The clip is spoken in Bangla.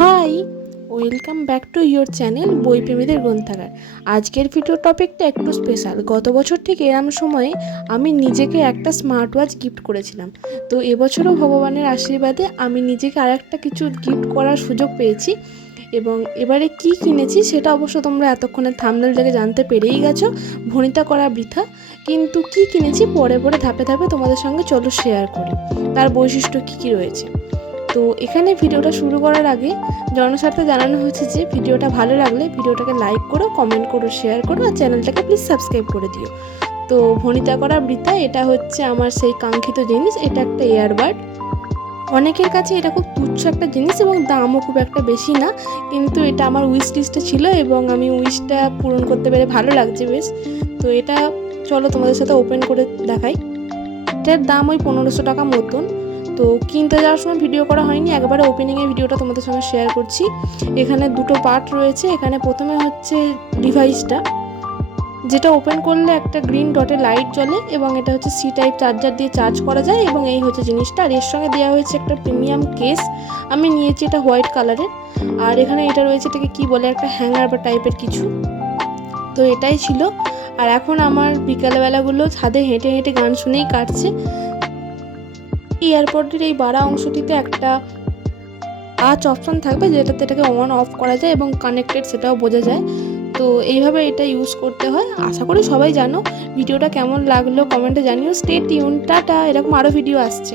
High, welcome back to your channel বইপ্রেমীদের গ্রন্থাগার। আজকের ভিডিও টপিকটা একটু স্পেশাল। গত বছর ঠিক এরম সময়ে আমি নিজেকে একটা স্মার্ট ওয়াচ গিফট করেছিলাম। তো এবছরও ভগবানের আশীর্বাদে আমি নিজেকে আর একটা কিছু গিফট করার সুযোগ পেয়েছি। এবং এবারে কি কিনেছি সেটা অবশ্য তোমরা এতক্ষণে থাম্বনেল দেখে জানতে পেরেই গেছো, ভনিতা করা বৃথা। কিন্তু কি কিনেছি পরে পরে ধাপে ধাপে তোমাদের সঙ্গে চলো শেয়ার করি, তার বৈশিষ্ট্য কী কী রয়েছে। তো এখানে ভিডিওটা শুরু করার আগে জনস্বার্থে জানানো হয়েছে যে ভিডিওটা ভালো লাগলে ভিডিওটাকে লাইক করো, কমেন্ট করো, শেয়ার করো, আর চ্যানেলটাকে প্লিজ সাবস্ক্রাইব করে দিও। তো ভনিতা করা বৃথা, এটা হচ্ছে আমার সেই কাঙ্ক্ষিত জিনিস। এটা একটা ইয়ারবাড। অনেকের কাছে এটা খুব তুচ্ছ একটা জিনিস এবং দামও খুব একটা বেশি না, কিন্তু এটা আমার উইশ লিস্টে ছিল এবং আমি উইশটা পূরণ করতে পেরে ভালো লাগছে বেশ। তো এটা চলো তোমাদের সাথে ওপেন করে দেখাই। এটার দাম ওই 1500 টাকা মতন। তো কিনতে যাওয়ার সময় ভিডিও করা হয়নি, একবারে ওপেনিংয়ের ভিডিওটা তোমাদের সঙ্গে শেয়ার করছি। এখানে দুটো পার্ট রয়েছে। এখানে প্রথমে হচ্ছে ডিভাইসটা, যেটা ওপেন করলে একটা গ্রিন ডটে লাইট জ্বলে এবং এটা হচ্ছে সি টাইপ চার্জার দিয়ে চার্জ করা যায় এবং এই হচ্ছে জিনিসটা। আর এর সঙ্গে দেওয়া হয়েছে একটা প্রিমিয়াম কেস, আমি নিয়েছি এটা হোয়াইট কালারের। আর এখানে এটা রয়েছে, এটাকে কী বলে, একটা হ্যাঙ্গার বা টাইপের কিছু। তো এটাই ছিল। আর এখন আমার বিকালবেলাগুলো ছাদে হেঁটে হেঁটে গান শুনেই কাটছে। এয়ারপডের এই বাড়া অংশটিতে একটা টাচ অপশন থাকবে, যেটাতে এটাকে অন অফ করা যায় এবং কানেক্টেড সেটাও বোঝা যায়। তো এইভাবে এটা ইউজ করতে হয়। আশা করি সবাই জানো। ভিডিওটা কেমন লাগলো কমেন্টে জানিও। স্টে টিউন, টাটা, এরকম আরও ভিডিও আসছে।